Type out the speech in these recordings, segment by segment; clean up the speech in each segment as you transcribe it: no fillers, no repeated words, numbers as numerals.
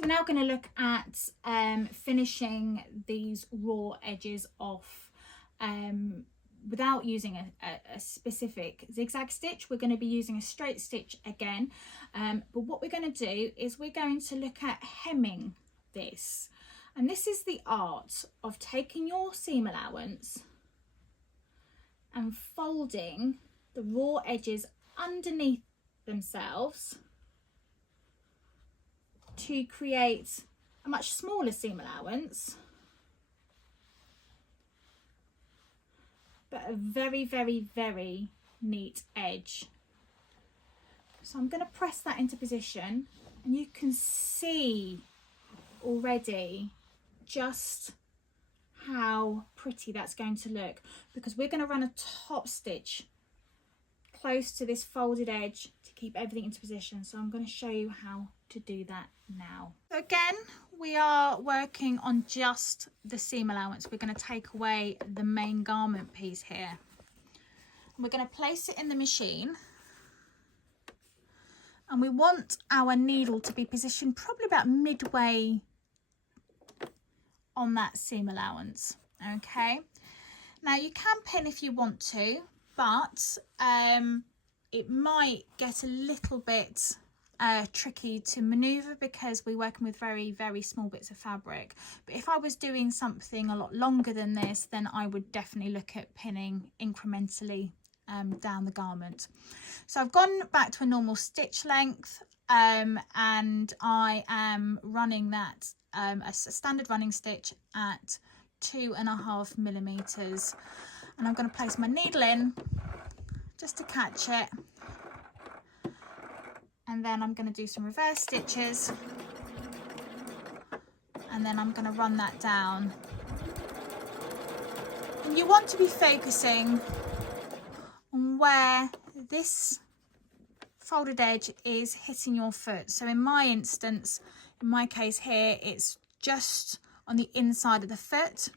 So we're now going to look at finishing these raw edges off without using a specific zigzag stitch. We're going to be using a straight stitch again, but what we're going to do is we're going to look at hemming this, and this is the art of taking your seam allowance and folding the raw edges underneath themselves to create a much smaller seam allowance, but a very, very, very neat edge. So I'm going to press that into position, and you can see already just how pretty that's going to look, because we're going to run a top stitch close to this folded edge to keep everything into position. So I'm going to show you how to do that now. So again, we are working on just the seam allowance. We're going to take away the main garment piece here. We're going to place it in the machine, and we want our needle to be positioned probably about midway on that seam allowance. Okay, now you can pin if you want to, but it might get a little bit tricky to maneuver because we're working with very, very small bits of fabric. But if I was doing something a lot longer than this, then I would definitely look at pinning incrementally down the garment. So I've gone back to a normal stitch length, and I am running that a standard running stitch at 2.5 millimeters, and I'm going to place my needle in just to catch it, and then I'm going to do some reverse stitches, and then I'm going to run that down. And you want to be focusing on where this folded edge is hitting your foot. So in my instance, in my case here, it's just on the inside of the foot.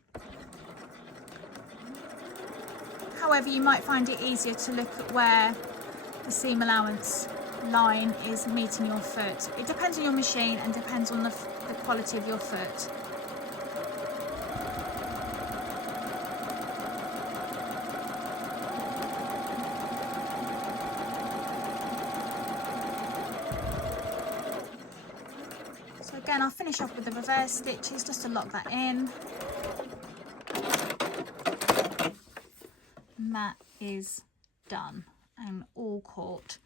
However, you might find it easier to look at where the seam allowance line is meeting your foot. It depends on your machine and depends on the quality of your foot. So again, I'll finish off with the reverse stitches just to lock that in. And that is done and all caught.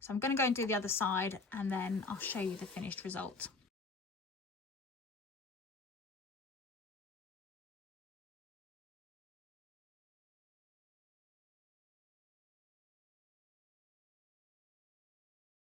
So I'm going to go and do the other side, and then I'll show you the finished result.